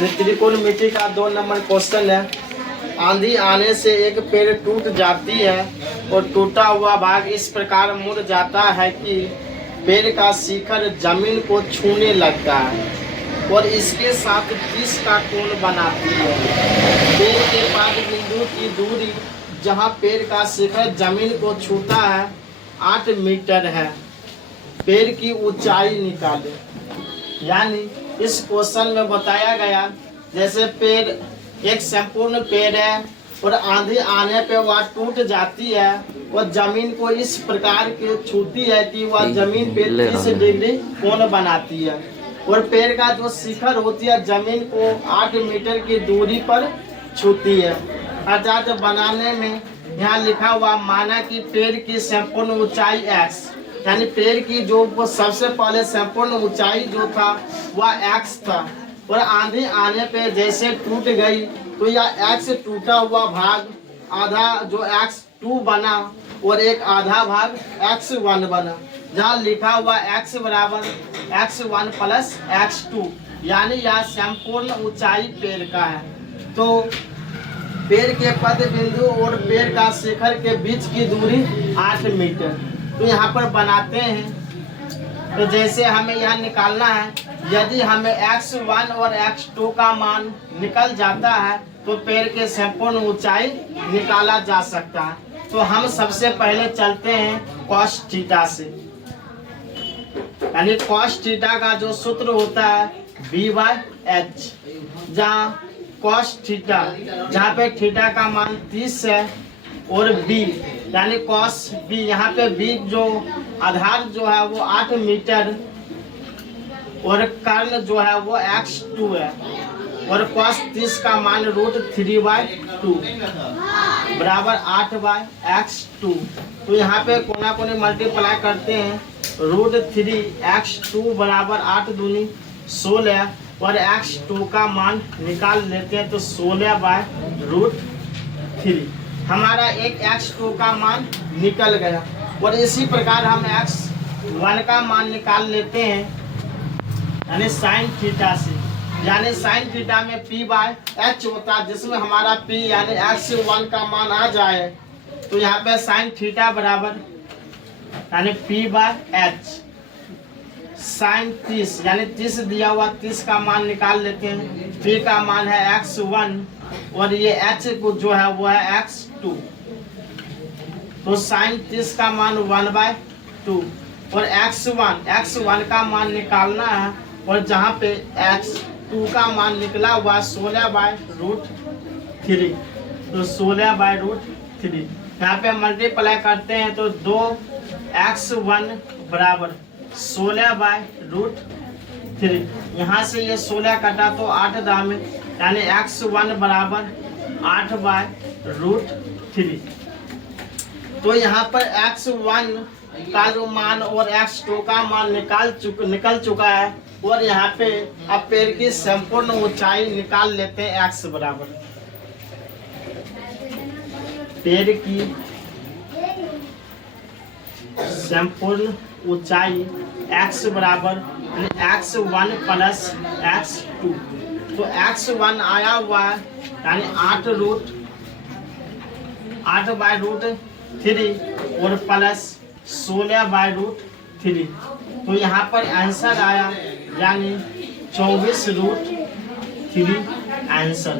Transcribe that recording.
त्रिकोणमिति का 2 number question है। आंधी आने से एक पेड़ टूट जाती है और टूटा हुआ भाग इस प्रकार मुड़ जाता है कि पेड़ का शिखर जमीन को छूने लगता है और इसके साथ 30 का कोण बनाती है। पेड़ के बाद बिंदु की दूरी जहां पेड़ का शिखर जमीन को छूता है 8 मीटर है। पेड़ की ऊंचाई निकालें। यानी इस क्वेश्चन में बताया गया, जैसे पेड़ एक संपूर्ण पेड़ है और आंधी आने पे वह टूट जाती है और जमीन को इस प्रकार के छूती है कि वह जमीन पे 30 डिग्री कोण बनाती है और पेड़ का जो शिखर होती है जमीन को 8 मीटर की दूरी पर छूती है। अर्थात बनाने में यहाँ लिखा हुआ माना कि पेड़ की संपूर्ण ऊंचाई x, यानी पेड़ की जो वो सबसे पहले संपूर्ण ऊंचाई जो था वह x था और आंधी आने पे जैसे टूट गई तो यह x टूटा हुआ भाग आधा जो x2 बना और एक आधा भाग x1 बना, जहाँ लिखा हुआ x बराबर x1 प्लस x2, यानी यह संपूर्ण ऊंचाई पेड़ का है। तो पेड़ के पद बिंदु और पेड़ का शिखर के बीच की दूरी 8 मीटर। तो यहाँ पर बनाते हैं। तो जैसे हमें यह निकालना है, यदि हमें x1 और x2 का मान निकल जाता है तो पेड़ के संपूर्ण ऊंचाई निकाला जा सकता है। तो हम सबसे पहले चलते हैं कॉस थीटा से, यानी कॉस थीटा का जो सूत्र होता है b/h, जहाँ कॉस थीटा जहाँ पे थीटा का मान 30 है और b यानी कॉस b, यहाँ पे b जो आधार जो है वो 8 मीटर और कर्ण जो है वो x2 है और कॉस 30 का मान √3/2 बराबर 8/x2। तो यहाँ पे कोना कोने मल्टीप्लाई करते हैं, √3x2 बराबर 8 दूनी 16 और x2 का मान निकाल लेते हैं तो 16/√3 हमारा एक x2 का मान निकल गया। और इसी प्रकार हम x1 का मान निकाल लेते हैं, यानी साइन थीटा से, यानी साइन थीटा में p/h होता है, जिसमें हमारा p यानी x1 का मान आ जाए तो यहाँ पे साइन थीटा बराबर यानी p/h साइन 30, यानी 30 दिया हुआ 30 का मान निकाल लेते हैं। p का मान है x1 और ये h को जो है वो है x2। तो साइन 30 का मान 1/2 और x1 का मान निकालना है और जहाँ पे x2 का मान निकला हुआ 16/√3, तो 16/√3 यहाँ पे मल्टीप्लाई करते हैं तो 2x1 बराबर 16/√3। यहाँ से ये 16 कटा तो 8 दाम, यानी x1 बराबर 8/√3। तो यहाँ पर x1 का जो मान और x2 का मान निकल चुका है और यहाँ पे अब पेड़ की संपूर्ण ऊंचाई निकाल लेते हैं। x बराबर पेड़ की संपूर्ण ऊंचाई x बराबर x1 प्लस x2। तो x1 आया हुआ है यानी 8/√3 और प्लस 16/√3। तो यहाँ पर आंसर आया यानी 24√3 आंसर।